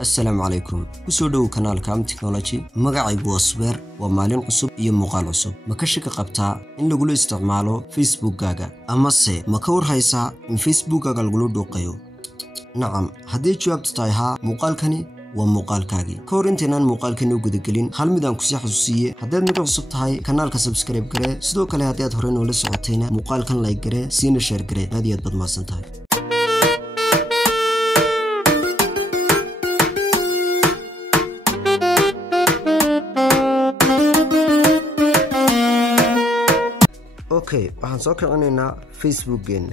السلام عليكم وسودو قناه كام تكنولوجي magacaygu waa Subeer waa maalin cusub iyo muuqaal cusub ma ka shaqo qabtaa in lagu isticmaalo Facebook-gaaga ama se ma ka warhaysaa in Facebook-gaaga lagu dhuuqayo nacam haddii jawaabtu tahay haa muuqaalkani waa muuqaalkaagii ka hor intaanaan muuqaalkani u gudagelin hal mid aan ku sii xasuusiye haddaad nagu cusub tahay kanaalka subscribe gare sidoo kale haddii aad hore noola socotayna muuqaalkan like gare siina share gare aad iyo aad badmaasan tahay Okay, waxaan soo kicinaynaa Facebook-geena.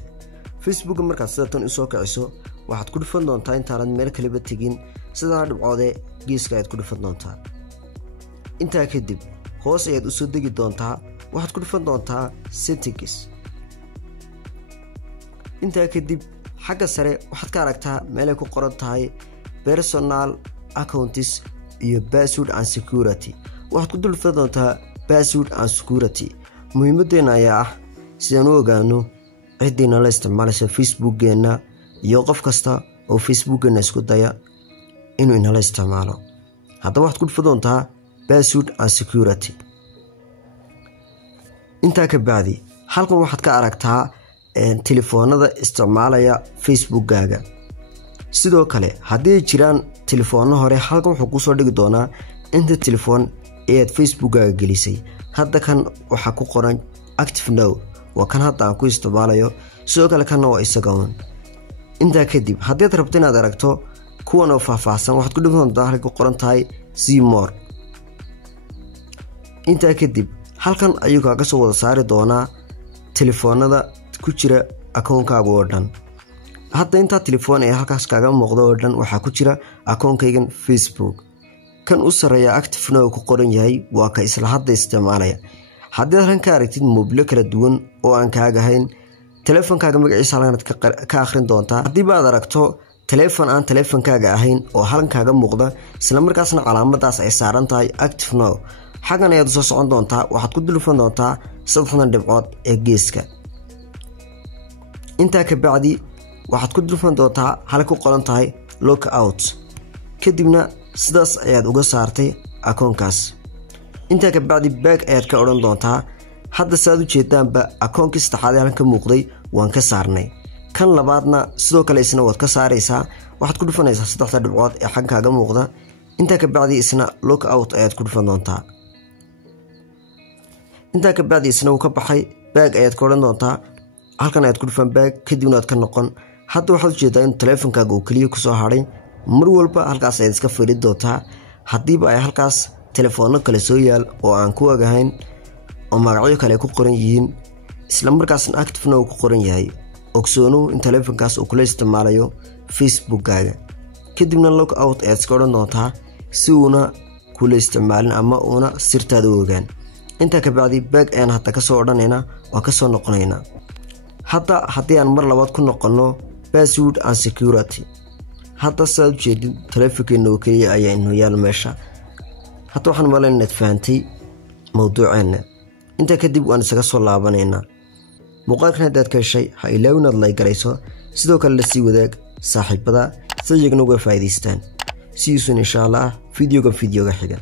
Facebook markaad sidatan u soo kiciso, waxaad ku dhufan doontaa intaanad meel kaliba tegin, sidaa dhibcoode geeska ayaad ku dhufan doontaa. Intaa kadib, hoos ayaad u soo degi doontaa, waxaad ku dhufan doontaa Settings. Intaa kadib, xagga sare waxaad ka aragtaa meel ay ku qoran tahay Personal Accounts iyo Password and Security. Waxaad ku dhufan doontaa Password and Security. muhiimadeena ayaa ah sidaan u ogaano ciidina la isticmaalaysa Facebook-geena iyo qof kasta oo Facebook-geena isku daya inuu inala isticmaalo hadda waxaad ku dhufan doontaa Password and Security intaa ka bacdi halkan waxaad ka aragtaa telefoonada isticmaalaya Facebook-gaaga sidoo kale haddii jiraan telefoonno hore halkan wuxuu ku soo dhigi doonaa inta telefoon ee Facebook-gaaga gelisay hadda kan waxa ku qoran active now waa kan hadda aan ku isticmaalayo sidoo kale kan waa isaga inta kadib haddii aad rabto inaad aragto kuwan oo faahfaahsan waxaad ku dhufan doontaa halka ku qoran tahay see more inta kadib halkan ayuu ka soo wada saari doonaa telefoonada ku jira akoonkaaga oo dhan hadda inta telefoon ee halkaas kaaga muuqdo oo dhan waxa ku jira akoonkaygan Facebook kan u sareeya active now ku qoran yahay waa ka isla hadda isticmaalaya haddii aad ka aragtid mobile kala duwan oo aan kaaga hayn telefoonkaaga magaciisa halkan ka akhrin doontaa haddii baad aragto telefoon aan telefoonkaaga ahayn oo halkan kaaga muuqda isla markaasna calaamadaas ay saaran tahay active now xagan ayaad soo socon doontaa waxaad ku dhufan doontaa saddexdan dhibcood ee geeska intaa ka bacdi waxaad ku dhufan doontaa halka ku qoran tahay lock out kadibna sidaas ayaad uga saartay akoonkaas inta ka bacdi back ayaad ka oran doontaa hadda saad u jeedaanba akoonkii saddexaad ee ka muuqday waan ka saarnay kan labaadna sidoo kale isna waad ka saaraysaa waxaad ku dhufanaysaa saddexda dhibcood ee xaggaaga muuqda inta ka bacdi isna lock out ayaad ku dhufan doontaa inta ka bacdi isna uu ka baxay back ayaad ka oran doontaa halkan ayaad ku dhufan back kadibna aad ka noqon hadda waxaad u jeedaa in telefoonkaaga uu kaliya ku soo haray mar walba halkaas ay iska fiirin doontaa hadiiba ay halkaas telefoonno kale soo yaal oo aan ku agahayn oo magacyo kale ku qoran yihiin isla markaasna active now ku qoran yahay ogsoono in telefoonkaas uu kula isticmaalayo Facebook-gaaga kadibna lock out ayaad iska oran doontaa si uuna kula isticmaalin ama uuna sirtaada u ogaan inta ka bacdi back ayaan hadda ka soo odhanayna oo ka soo noqonayna hadda haddii aan mar labaad ku noqono Password and Security hadda saad u jeedid telefoonkeena oo kaliya ayaa inoo yaal meesha hadda waxaan malayn inaad fahantay mawduuceena inta kadib waan isaga soo laabanaynaa muuqaalkan haddaad ka heshay ha ilaawin inaad like garayso sidoo kale la sii wadaag saaxiibada si iyaguna uga faa'iidaystaan see you soon insha Allah videoga xiga